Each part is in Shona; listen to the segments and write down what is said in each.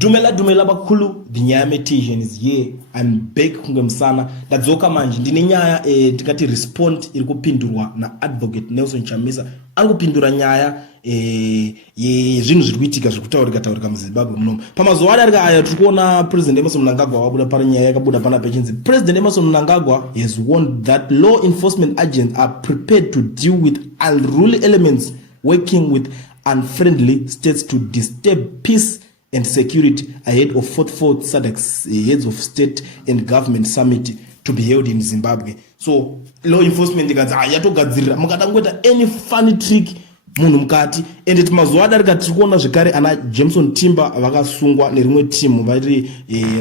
Dumela bakulu dinyame Tijan is here. I'm back kungemsana. Dadzoka manje ndine nyaya tikati respond iri kupindurwa na advocate Nelson Chamisa. Ari kupindura nyaya ye zvinhu zviri kuitika zvekutaurika muZimbabwe munomu. Pamazuva arika aya tiri kuona President Emerson Mnangagwa wabuda pana nyaya yakabuda pana pechinzi President Emerson Mnangagwa has warned that law enforcement agents are prepared to deal with unruly elements working with unfriendly states to disturb peace and security ahead of 44th SADC's heads of state and government summit to be held in Zimbabwe. So law enforcement yatogadzirira mukatangota any funny trick munhu mukati ende timazuva adarika tiri kuona zvekare ana Jameson Timber vakasungwa nerimwe team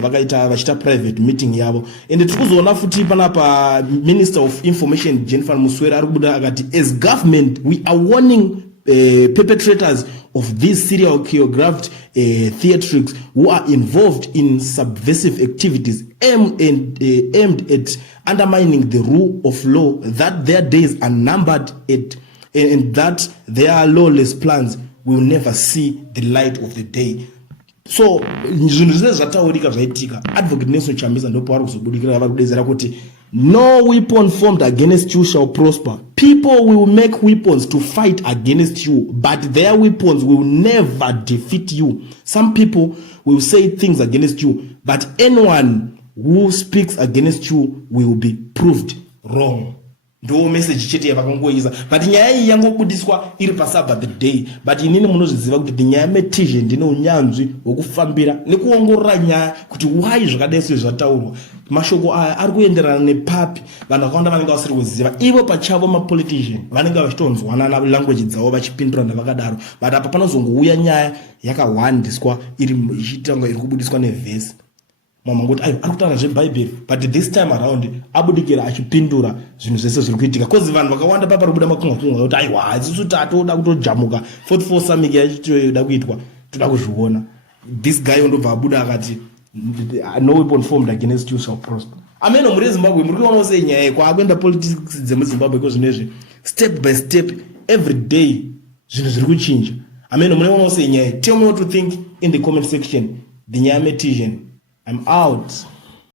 vachiita private meeting yavo ende tiri kuzoona futi panapa Minister of Information Jennifer Muswera ari kubuda akati as government we are warning perpetrators of these serial choreographed theatrics who are involved in subversive activities aimed at undermining the rule of law that their days are numbered and that their lawless plans will never see the light of the day. So zvinhu zvese zvataurika zvaitika advocate Nelson Chamisa ndopo ari kuzobudikira vari kudedzera kuti no weapon formed against you shall prosper. People will make weapons to fight against you, but their weapons will never defeat you. Some people will say things against you, but anyone who speaks against you will be proved wrong. Ndo message chete yavakangoisa but nyaya iyi yangobudiswa iri paSabbath day but inini munozviziva kuti nyaya metizhe ndine unyanzvi hwekufambira nekuongorora nyaya kuti why zvakadai zvataurwa mashoko aya ari kuenderana nepapi vanhu vakawanda vanenge vasiri kuziva ivo pachavo mapolitician vanenge vachitonzwanana language dzavo vachipindurana vakadaro but apa panozongouya nyaya yakawandiswa ichitanga iri kubudiswa nevhesi mamangoti ari kutaura zvebhaibheri but this time around abudikira achipindura zvinhu zvese zviri kuitika kozi vanhu vakawanda papa kubuda makungwa kuti aiwa isusu tatoda kutojamuka 44 summit yachitoda kuitwa toda kuzviona this guy ondobva abuda akati no weapon formed against you shall prosper. Ameno muri Zimbabwe muri kuona sei nyaya kwakuenda politics dzemuZimbabwe kozvinezvi step by step every day zvinhu zviri kuchinja. Ameno muri kuona sei nyaya. Tell me what to think in the comment section. The Nyame Tijan. I'm out.